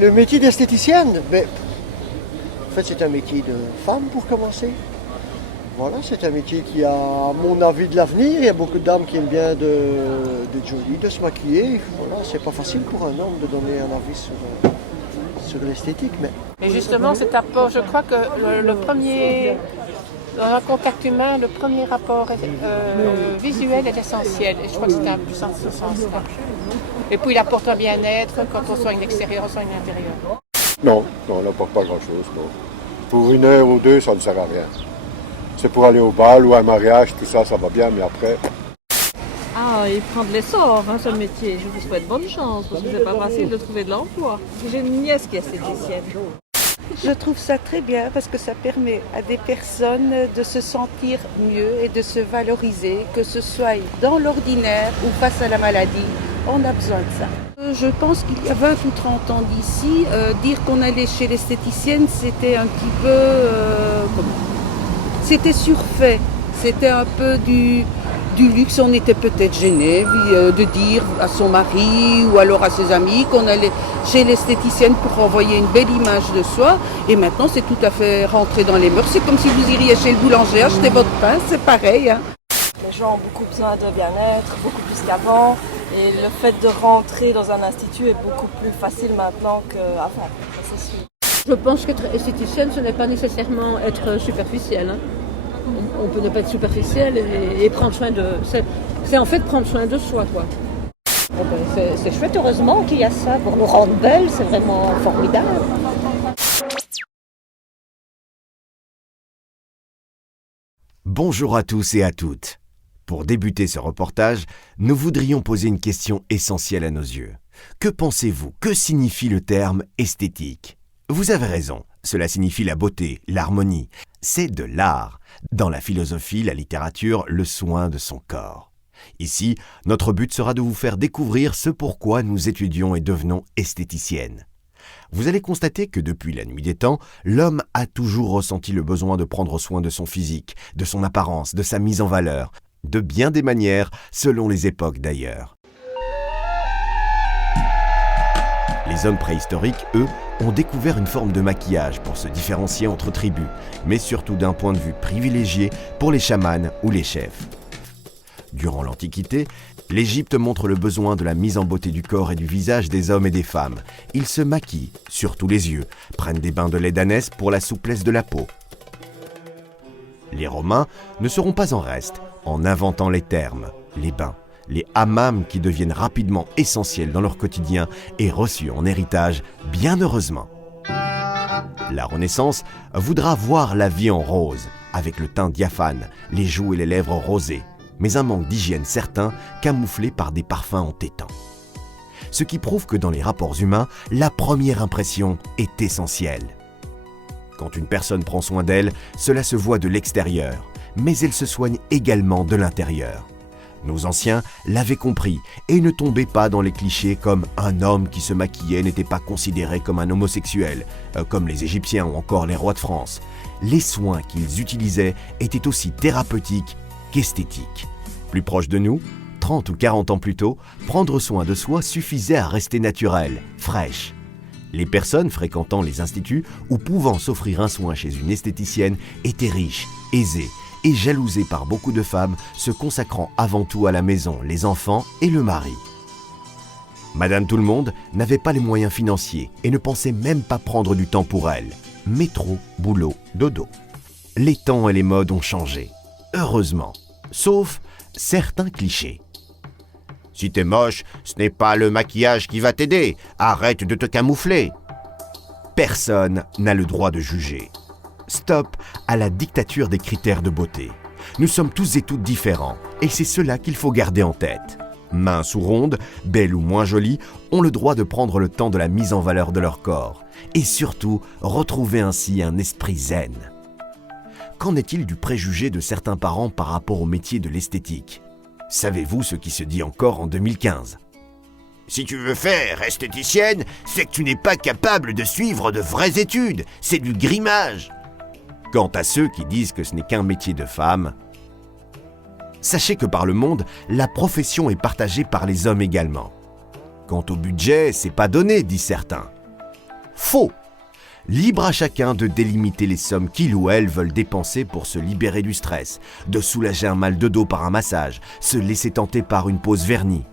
Le métier d'esthéticienne, en fait, c'est un métier de femme pour commencer. Voilà, c'est un métier qui a, à mon avis, de l'avenir. Il y a beaucoup de dames qui aiment bien d'être jolies, de se maquiller. Voilà, c'est pas facile pour un homme de donner un avis sur l'esthétique. Mais... Et justement, cet apport, je crois que le premier, dans un contact humain, le premier rapport visuel est essentiel. Et je crois que c'était un peu dans ce sens-là. Et puis il apporte un bien-être quand on soigne l'extérieur, on soigne l'intérieur. Non, on n'apporte pas grand-chose. Non. Pour 1 heure ou 2, ça ne sert à rien. C'est pour aller au bal ou à un mariage, tout ça, ça va bien, mais après... Ah, il prend de l'essor, ce métier. Je vous souhaite bonne chance, parce que c'est pas facile de trouver de l'emploi. J'ai une nièce qui est esthéticienne. Je trouve ça très bien parce que ça permet à des personnes de se sentir mieux et de se valoriser, que ce soit dans l'ordinaire ou face à la maladie. On a besoin de ça. Je pense qu'il y a 20 ou 30 ans d'ici, dire qu'on allait chez l'esthéticienne, c'était un petit peu... C'était surfait. C'était un peu du luxe. On était peut-être gêné de dire à son mari ou alors à ses amis qu'on allait chez l'esthéticienne pour envoyer une belle image de soi. Et maintenant, c'est tout à fait rentré dans les mœurs. C'est comme si vous iriez chez le boulanger acheter votre pain, c'est pareil. Hein. Les gens ont beaucoup besoin de bien-être, beaucoup plus qu'avant. Et le fait de rentrer dans un institut est beaucoup plus facile maintenant qu'avant, c'est sûr. Je pense qu'être esthéticienne, ce n'est pas nécessairement être superficiel. Hein. On peut ne pas être superficiel et prendre soin de... C'est en fait prendre soin de soi, quoi. C'est chouette, heureusement qu'il y a ça pour nous rendre belles, c'est vraiment formidable. Bonjour à tous et à toutes. Pour débuter ce reportage, nous voudrions poser une question essentielle à nos yeux. Que pensez-vous? Que signifie le terme esthétique? Vous avez raison, cela signifie la beauté, l'harmonie. C'est de l'art. Dans la philosophie, la littérature, le soin de son corps. Ici, notre but sera de vous faire découvrir ce pourquoi nous étudions et devenons esthéticiennes. Vous allez constater que depuis la nuit des temps, l'homme a toujours ressenti le besoin de prendre soin de son physique, de son apparence, de sa mise en valeur, de bien des manières, selon les époques d'ailleurs. Les hommes préhistoriques, eux, ont découvert une forme de maquillage pour se différencier entre tribus, mais surtout d'un point de vue privilégié pour les chamans ou les chefs. Durant l'Antiquité, l'Égypte montre le besoin de la mise en beauté du corps et du visage des hommes et des femmes. Ils se maquillent, surtout les yeux, prennent des bains de lait d'ânesse pour la souplesse de la peau. Les Romains ne seront pas en reste en inventant les thermes, les bains, les hammams qui deviennent rapidement essentiels dans leur quotidien et reçus en héritage, bien heureusement. La Renaissance voudra voir la vie en rose, avec le teint diaphane, les joues et les lèvres rosées, mais un manque d'hygiène certain camouflé par des parfums entêtants. Ce qui prouve que dans les rapports humains, la première impression est essentielle. Quand une personne prend soin d'elle, cela se voit de l'extérieur, mais elle se soigne également de l'intérieur. Nos anciens l'avaient compris et ne tombaient pas dans les clichés comme un homme qui se maquillait n'était pas considéré comme un homosexuel, comme les Égyptiens ou encore les rois de France. Les soins qu'ils utilisaient étaient aussi thérapeutiques qu'esthétiques. Plus proche de nous, 30 ou 40 ans plus tôt, prendre soin de soi suffisait à rester naturel, fraîche. Les personnes fréquentant les instituts ou pouvant s'offrir un soin chez une esthéticienne étaient riches, aisées, et jalousée par beaucoup de femmes se consacrant avant tout à la maison, les enfants et le mari. Madame Tout-le-Monde n'avait pas les moyens financiers et ne pensait même pas prendre du temps pour elle. Métro, boulot, dodo. Les temps et les modes ont changé. Heureusement. Sauf certains clichés. Si t'es moche, ce n'est pas le maquillage qui va t'aider. Arrête de te camoufler. Personne n'a le droit de juger. Stop à la dictature des critères de beauté. Nous sommes tous et toutes différents, et c'est cela qu'il faut garder en tête. Minces ou rondes, belles ou moins jolies, ont le droit de prendre le temps de la mise en valeur de leur corps, et surtout retrouver ainsi un esprit zen. Qu'en est-il du préjugé de certains parents par rapport au métier de l'esthétique? Savez-vous ce qui se dit encore en 2015? Si tu veux faire esthéticienne, c'est que tu n'es pas capable de suivre de vraies études, c'est du grimage. Quant à ceux qui disent que ce n'est qu'un métier de femme, sachez que par le monde, la profession est partagée par les hommes également. Quant au budget, c'est pas donné, disent certains. Faux! Libre à chacun de délimiter les sommes qu'il ou elle veulent dépenser pour se libérer du stress, de soulager un mal de dos par un massage, se laisser tenter par une pause vernis.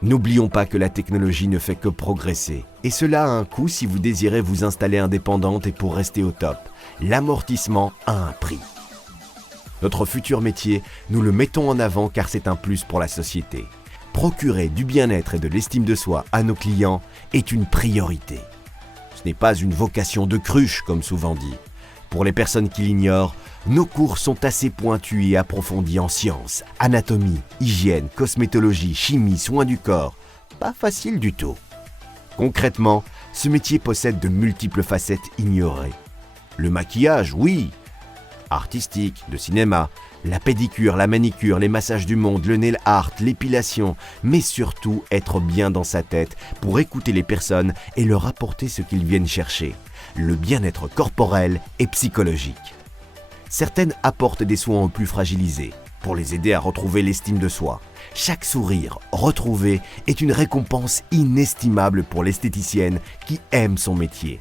N'oublions pas que la technologie ne fait que progresser. Et cela a un coût si vous désirez vous installer indépendante et pour rester au top. L'amortissement a un prix. Notre futur métier, nous le mettons en avant car c'est un plus pour la société. Procurer du bien-être et de l'estime de soi à nos clients est une priorité. Ce n'est pas une vocation de cruche, comme souvent dit. Pour les personnes qui l'ignorent, nos cours sont assez pointus et approfondis en sciences, anatomie, hygiène, cosmétologie, chimie, soins du corps. Pas facile du tout. Concrètement, ce métier possède de multiples facettes ignorées. Le maquillage, oui. Artistique, de cinéma, la pédicure, la manicure, les massages du monde, le nail art, l'épilation, mais surtout être bien dans sa tête pour écouter les personnes et leur apporter ce qu'ils viennent chercher, le bien-être corporel et psychologique. Certaines apportent des soins aux plus fragilisés pour les aider à retrouver l'estime de soi. Chaque sourire retrouvé est une récompense inestimable pour l'esthéticienne qui aime son métier.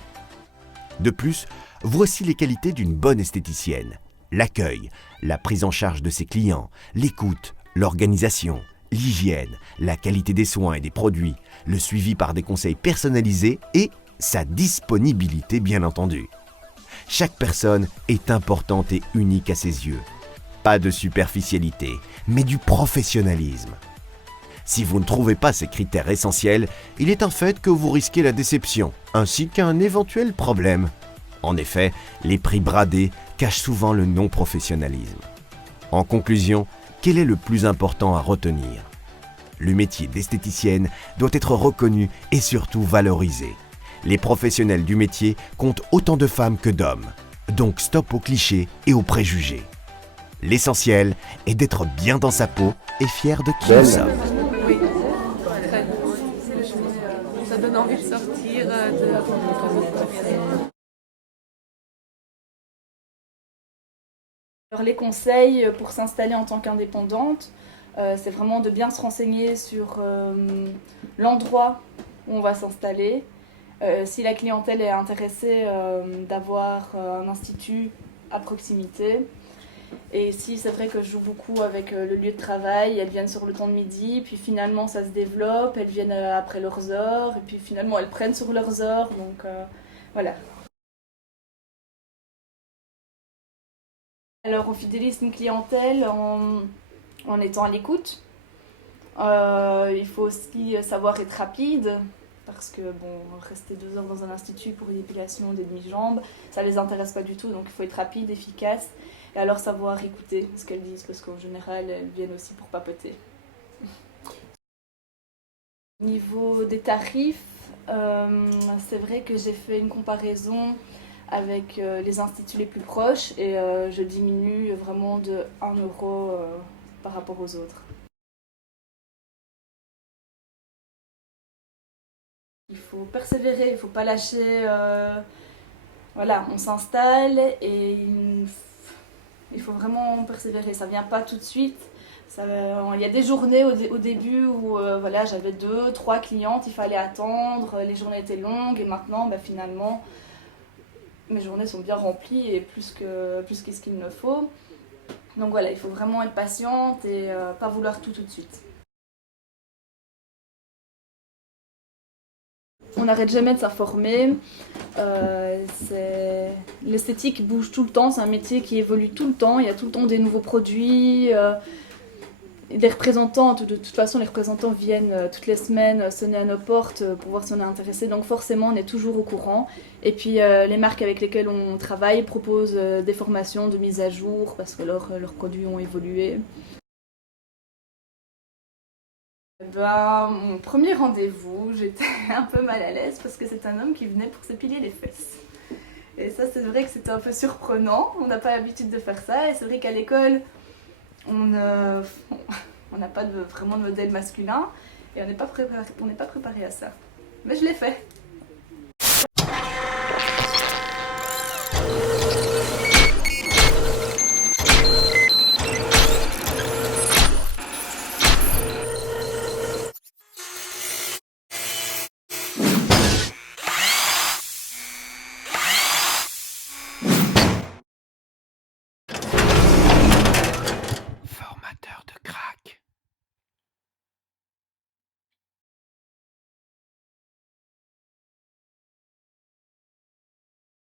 De plus, voici les qualités d'une bonne esthéticienne. L'accueil, la prise en charge de ses clients, l'écoute, l'organisation, l'hygiène, la qualité des soins et des produits, le suivi par des conseils personnalisés et sa disponibilité bien entendu. Chaque personne est importante et unique à ses yeux. Pas de superficialité, mais du professionnalisme. Si vous ne trouvez pas ces critères essentiels, il est un fait que vous risquez la déception, ainsi qu'un éventuel problème. En effet, les prix bradés cachent souvent le non-professionnalisme. En conclusion, quel est le plus important à retenir? Le métier d'esthéticienne doit être reconnu et surtout valorisé. Les professionnels du métier comptent autant de femmes que d'hommes. Donc stop aux clichés et aux préjugés. L'essentiel est d'être bien dans sa peau et fier de qui nous sommes. Oui, très bien. Ça donne envie de sortir de la formation. Alors les conseils pour s'installer en tant qu'indépendante, c'est vraiment de bien se renseigner sur l'endroit où on va s'installer. Si la clientèle est intéressée d'avoir un institut à proximité. Et si c'est vrai que je joue beaucoup avec le lieu de travail, elles viennent sur le temps de midi, puis finalement ça se développe, elles viennent après leurs heures, et puis finalement elles prennent sur leurs heures, donc voilà. Alors on fidélise une clientèle en étant à l'écoute. Il faut aussi savoir être rapide. Parce que bon, rester 2 heures dans un institut pour une épilation des demi-jambes, ça les intéresse pas du tout, donc il faut être rapide, efficace, et alors savoir écouter ce qu'elles disent, parce qu'en général, elles viennent aussi pour papoter. Au niveau des tarifs, c'est vrai que j'ai fait une comparaison avec les instituts les plus proches, et je diminue vraiment de 1 euro par rapport aux autres. Il faut persévérer, il ne faut pas lâcher. Voilà, on s'installe et il faut vraiment persévérer. Ça ne vient pas tout de suite. Il y a des journées au début où voilà, j'avais 2, 3 clientes, il fallait attendre, les journées étaient longues et maintenant finalement mes journées sont bien remplies et plus qu'est-ce qu'il me faut. Donc voilà, il faut vraiment être patiente et pas vouloir tout de suite. On n'arrête jamais de s'informer. L'esthétique bouge tout le temps, c'est un métier qui évolue tout le temps. Il y a tout le temps des nouveaux produits. Des représentants, de toute façon, les représentants viennent toutes les semaines sonner à nos portes pour voir si on est intéressé. Donc forcément, on est toujours au courant. Et puis les marques avec lesquelles on travaille proposent des formations de mise à jour parce que leurs produits ont évolué. Mon premier rendez-vous, j'étais un peu mal à l'aise parce que c'est un homme qui venait pour s'épiler les fesses. Et ça, c'est vrai que c'était un peu surprenant. On n'a pas l'habitude de faire ça. Et c'est vrai qu'à l'école, on n'a pas vraiment de modèle masculin. Et on n'est pas préparé à ça. Mais je l'ai fait.